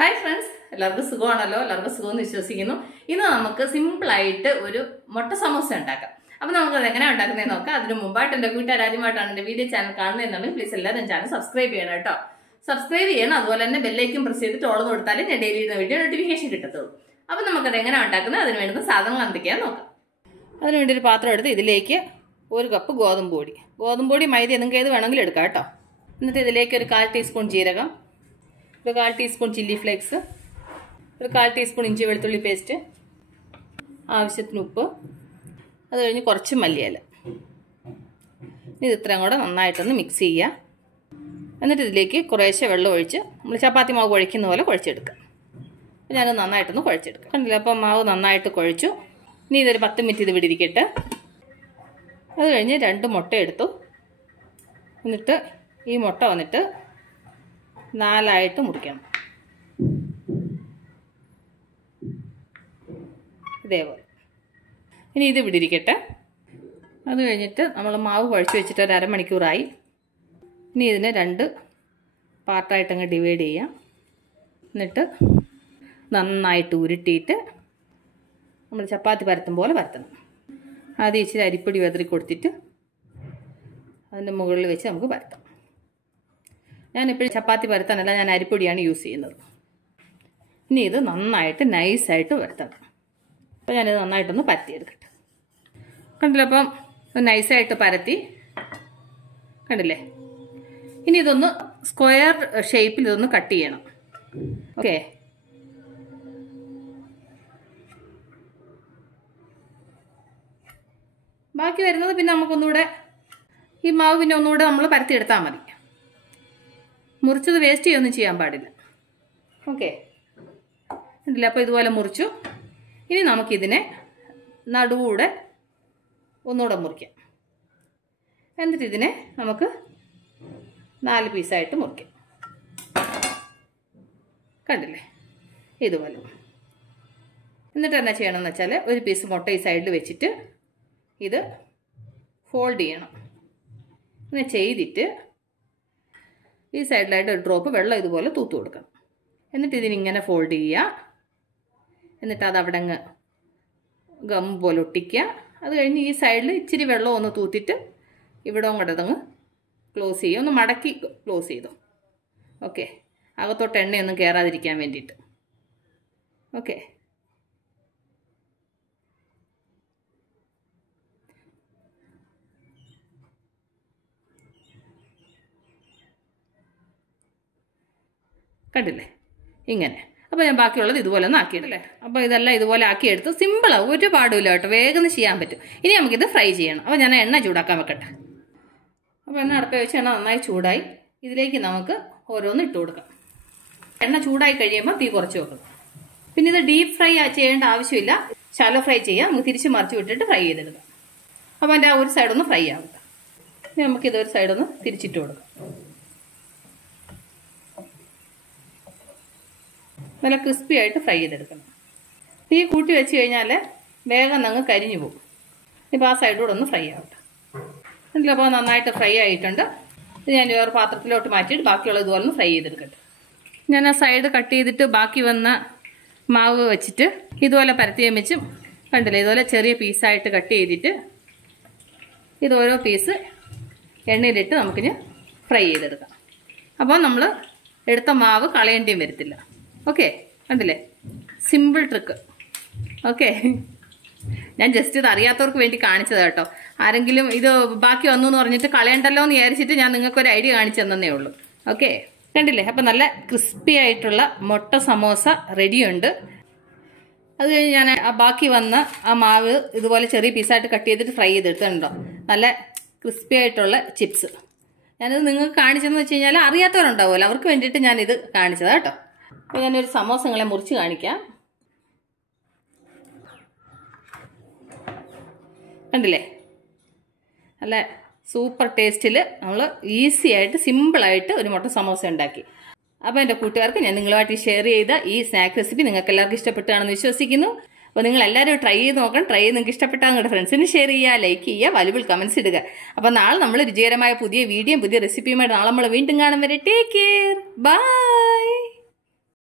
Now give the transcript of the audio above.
Hi friends, എല്ലാവർക്കും സുഖമാണല്ലോ എല്ലാവർക്കും സുഖമെന്ന് വിശ്വസിക്കുന്നു. ഇന്ന് നമുക്ക് സിമ്പിൾ ആയിട്ട് ഒരു മുട്ട സമോസ ഉണ്ടാക്കാം. അപ്പോൾ നമുക്ക് അത് എങ്ങനെ ഉണ്ടാക്കുന്നതെന്ന് നോക്കാം. അതിനു മുമ്പായിട്ട് എൻ്റെ കൂട്ടുകാർ ആദ്യമായിട്ടാണ് എൻ്റെ വീഡിയോ ചാനൽ കാണുന്നതെന്നുണ്ടെങ്കിൽ പ്ലീസ് എല്ലാവരും ചാനൽ സബ്സ്ക്രൈബ് ചെയ്യണം കേട്ടോ. സബ്സ്ക്രൈബ് ചെയ്യണം, അതുപോലെ തന്നെ ബെല്ലൈക്കൻ പ്രസ് ചെയ്തിട്ട് ഓൾ കൊടുത്താലേ ഞാൻ ഡെയിലി ഇടുന്ന വീഡിയോ നോട്ടിഫിക്കേഷൻ കിട്ടത്തുള്ളൂ. അപ്പോൾ നമുക്കത് എങ്ങനെ ഉണ്ടാക്കുന്നത് അതിന് വേണ്ടുന്ന സാധനങ്ങൾ എന്തൊക്കെയാണെന്ന് നോക്കാം. അതിനുവേണ്ടി ഒരു പാത്രം എടുത്ത് ഇതിലേക്ക് 1 കപ്പ് ഗോതമ്പ് പൊടി മൈദ നിങ്ങൾക്ക് ഏത് വേണമെങ്കിലും എടുക്കാം കേട്ടോ. എന്നിട്ട് ഇതിലേക്ക് ഒരു 1/4 ടീസ്പൂൺ ജീരകം, ഒരു 1/4 ടീസ്പൂൺ ചില്ലി ഫ്ലേക്സ്, ഒരു 1/4 ടീസ്പൂൺ ഇഞ്ചി വെളുത്തുള്ളി പേസ്റ്റ്, ആവശ്യത്തിന് ഉപ്പ്, അത് കഴിഞ്ഞ് കുറച്ച് മല്ലിയില. ഇത് ഇത്രയും കൂടെ നന്നായിട്ടൊന്ന് മിക്സ് ചെയ്യുക. എന്നിട്ട് ഇതിലേക്ക് കുറേശ്ശെ വെള്ളം ഒഴിച്ച് നമ്മൾ ചപ്പാത്തി മാവ് കുഴയ്ക്കുന്ന പോലെ കുഴച്ചെടുക്കുക. ഞാനത് നന്നായിട്ടൊന്ന് കുഴച്ചെടുക്കുക. കണ്ടില്ല, അപ്പം മാവ് നന്നായിട്ട് കുഴച്ചു. ഇനി ഇതൊരു 10 മിനിറ്റ് ഇത് ഇവിടെ ഇരിക്കട്ടെ. അത് കഴിഞ്ഞ് 2 മുട്ട എടുത്തു. എന്നിട്ട് ഈ മുട്ട വന്നിട്ട് 4 മുറിക്കണം. ഇതേപോലെ. ഇനി ഇത് ഇവിടെ ഇരിക്കട്ടെ. അത് കഴിഞ്ഞിട്ട് നമ്മൾ മാവ് കുഴച്ച് വെച്ചിട്ട് ഒരു അരമണിക്കൂറായി. ഇനി ഇതിനെ 2 പാർട്ടായിട്ടങ്ങ് ഡിവൈഡ് ചെയ്യാം. എന്നിട്ട് നന്നായിട്ട് ഉരുട്ടിയിട്ട് നമ്മൾ ചപ്പാത്തി പരത്തും പോലെ പരത്തണം. ആദ്യം ഇച്ചിരി അരിപ്പൊടി വെതറി കൊടുത്തിട്ട് അതിൻ്റെ മുകളിൽ വെച്ച് നമുക്ക് പരത്താം. ഞാനിപ്പോഴും ചപ്പാത്തി പരത്താനല്ല, ഞാൻ അരിപ്പൊടിയാണ് യൂസ് ചെയ്യുന്നത്. ഇനി ഇത് നന്നായിട്ട് നൈസായിട്ട് പരത്തണം. അപ്പോൾ ഞാനിത് നന്നായിട്ടൊന്ന് പരത്തിയെടുക്കട്ടെ. കണ്ടില്ലേ, അപ്പം നൈസായിട്ട് പരത്തി. കണ്ടില്ലേ, ഇനി ഇതൊന്ന് സ്ക്വയർ ഷേപ്പിൽ ഇതൊന്ന് കട്ട് ചെയ്യണം. ഓക്കെ, ബാക്കി വരുന്നത് പിന്നെ നമുക്കൊന്നുകൂടെ ഈ മാവ് പിന്നെ ഒന്നുകൂടെ നമ്മൾ പരത്തിയെടുത്താൽ മതി. മുറിച്ചത് വേസ്റ്റ് ചെയ്യൊന്നും ചെയ്യാൻ പാടില്ല. ഓക്കെ, ഉണ്ടല്ലോ. അപ്പോൾ ഇതുപോലെ മുറിച്ചു. ഇനി നമുക്കിതിനെ നടുവൂടെ ഒന്നുകൂടെ മുറിക്കാം. എന്നിട്ട് ഇതിനെ നമുക്ക് 4 പീസായിട്ട് മുറിക്കാം. കണ്ടില്ലേ, ഇതുപോലെ. എന്നിട്ട് എന്നാ ചെയ്യണമെന്ന് വെച്ചാൽ ഒരു പീസ് മുട്ട ഈ സൈഡിൽ വെച്ചിട്ട് ഇത് ഫോൾഡ് ചെയ്യണം. ഇങ്ങനെ ചെയ്തിട്ട് ഈ സൈഡിലായിട്ട് ഒരു ഡ്രോപ്പ് വെള്ളം ഇതുപോലെ തൂത്ത് കൊടുക്കണം. എന്നിട്ട് ഇതിനിങ്ങനെ ഫോൾഡ് ചെയ്യുക. എന്നിട്ട് അത് അവിടെ അങ്ങ് ഗം പോലെ ഒട്ടിക്കുക. അത് കഴിഞ്ഞ് ഈ സൈഡിൽ ഇച്ചിരി വെള്ളം ഒന്ന് തൂത്തിട്ട് ഇവിടെ കൂടെ അതങ്ങ് ക്ലോസ് ചെയ്യുക. ഒന്ന് മടക്കി ക്ലോസ് ചെയ്തു. ഓക്കെ, അകത്തോട്ട് എണ്ണയൊന്നും കയറാതിരിക്കാൻ വേണ്ടിയിട്ട്. ഓക്കെ, കണ്ടില്ലേ, ഇങ്ങനെ. അപ്പോൾ ഞാൻ ബാക്കിയുള്ളത് ഇതുപോലെ ഒന്ന് ആക്കിയിടല്ലേ. അപ്പോൾ ഇതെല്ലാം ഇതുപോലെ ആക്കിയെടുത്ത് സിമ്പിളാണ്, ഒരു പാടുമില്ല കേട്ടോ, വേഗം ചെയ്യാൻ പറ്റും. ഇനി നമുക്കിത് ഫ്രൈ ചെയ്യണം. അപ്പോൾ ഞാൻ എണ്ണ ചൂടാക്കാൻ വെക്കട്ടെ. അപ്പോൾ എണ്ണ അടുപ്പ് വെച്ച് എണ്ണ നന്നായി ചൂടായി. ഇതിലേക്ക് നമുക്ക് ഓരോന്ന് ഇട്ട് കൊടുക്കാം. എണ്ണ ചൂടായി കഴിയുമ്പോൾ തീ കുറച്ച് വെക്കണം. പിന്നെ ഇത് ഡീപ്പ് ഫ്രൈ ചെയ്യേണ്ട ആവശ്യമില്ല, ശാലോ ഫ്രൈ ചെയ്യാം. നമുക്ക് തിരിച്ച് മറിച്ച് വിട്ടിട്ട് ഫ്രൈ ചെയ്തെടുക്കാം. അപ്പോൾ എൻ്റെ ആ ഒരു സൈഡൊന്ന് ഫ്രൈ ആവട്ടെ. ഇനി നമുക്കിതൊരു സൈഡൊന്ന് തിരിച്ചിട്ട് കൊടുക്കാം. നല്ല ക്രിസ്പി ആയിട്ട് ഫ്രൈ ചെയ്തെടുക്കണം. തീ കൂട്ടി വെച്ച് കഴിഞ്ഞാൽ വേഗം അങ്ങ് കരിഞ്ഞു പോകും. ഇപ്പോൾ ആ സൈഡിലൂടെ ഒന്ന് ഫ്രൈ ആവട്ടെ. അപ്പോൾ നന്നായിട്ട് ഫ്രൈ ആയിട്ടുണ്ട്. ഇത് ഞാൻ വേറെ പാത്രത്തിലോട്ട് മാറ്റിയിട്ട് ബാക്കിയുള്ള ഇതുപോലെ ഒന്ന് ഫ്രൈ ചെയ്തെടുക്കട്ടെ. ഞാൻ ആ സൈഡ് കട്ട് ചെയ്തിട്ട് ബാക്കി വന്ന മാവ് വെച്ചിട്ട് ഇതുപോലെ പരത്തി വെച്ചും കണ്ടില്ലേ, ഇതുപോലെ ചെറിയ പീസായിട്ട് കട്ട് ചെയ്തിട്ട് ഇത് ഓരോ പീസ് എണ്ണയിലിട്ട് നമുക്കിനി ഫ്രൈ ചെയ്തെടുക്കാം. അപ്പോൾ നമ്മൾ എടുത്ത മാവ് കളയേണ്ടിയും വരത്തില്ല. ഓക്കെ, കണ്ടില്ലേ, സിമ്പിൾ ട്രിക്ക്. ഓക്കെ, ഞാൻ ജസ്റ്റ് ഇത് അറിയാത്തവർക്ക് വേണ്ടി കാണിച്ചത് കേട്ടോ. ആരെങ്കിലും ഇത് ബാക്കി വന്നു എന്ന് പറഞ്ഞിട്ട് കളയണ്ടല്ലോ എന്ന് വിചാരിച്ചിട്ട് ഞാൻ നിങ്ങൾക്കൊരു ഐഡിയ കാണിച്ചു തന്നേ ഉള്ളൂ. ഓക്കെ, കണ്ടില്ലേ, അപ്പം നല്ല ക്രിസ്പി ആയിട്ടുള്ള മുട്ട സമോസ റെഡിയുണ്ട്. അത് കഴിഞ്ഞ് ഞാൻ ബാക്കി വന്ന ആ മാവ് ഇതുപോലെ ചെറിയ പീസായിട്ട് കട്ട് ചെയ്തിട്ട് ഫ്രൈ ചെയ്തെടുത്തിട്ടുണ്ടോ. നല്ല ക്രിസ്പി ആയിട്ടുള്ള ചിപ്സ്. ഞാനിത് നിങ്ങൾക്ക് കാണിച്ചതെന്ന് വെച്ച് കഴിഞ്ഞാൽ അറിയാത്തവരുണ്ടാവുമല്ലോ, അവർക്ക് വേണ്ടിയിട്ട് ഞാനിത് കാണിച്ചതാണ് കേട്ടോ. അപ്പോൾ ഞാനൊരു സമോസ നിങ്ങളെ മുറിച്ച് കാണിക്കാം. കണ്ടില്ലേ, നല്ല സൂപ്പർ ടേസ്റ്റിൽ നമ്മൾ ഈസി ആയിട്ട് സിമ്പിളായിട്ട് ഒരു മുട്ട സമോസ ഉണ്ടാക്കി. അപ്പോൾ എൻ്റെ കൂട്ടുകാർക്ക് ഞാൻ നിങ്ങളുമായിട്ട് ഷെയർ ചെയ്ത ഈ സ്നാക്ക് റെസിപ്പി നിങ്ങൾക്ക് എല്ലാവർക്കും ഇഷ്ടപ്പെട്ടാണെന്ന് വിശ്വസിക്കുന്നു. അപ്പോൾ നിങ്ങൾ എല്ലാവരും ട്രൈ ചെയ്ത് നോക്കണം. ട്രൈ ചെയ്ത് നിങ്ങൾക്ക് ഇഷ്ടപ്പെട്ടാൽ നിങ്ങളുടെ ഫ്രണ്ട്സിന് ഷെയർ ചെയ്യുക, ലൈക്ക് ചെയ്യുക, വാല്യുബിൾ കമൻസ് ഇടുക. അപ്പോൾ നാളെ നമ്മൾ രുചികരമായ പുതിയ വീഡിയോയും പുതിയ റെസിപ്പിയുമായിട്ട് നാളെ നമ്മൾ വീണ്ടും കാണും വരെ ടേക്ക് കെയർ, ബൈ.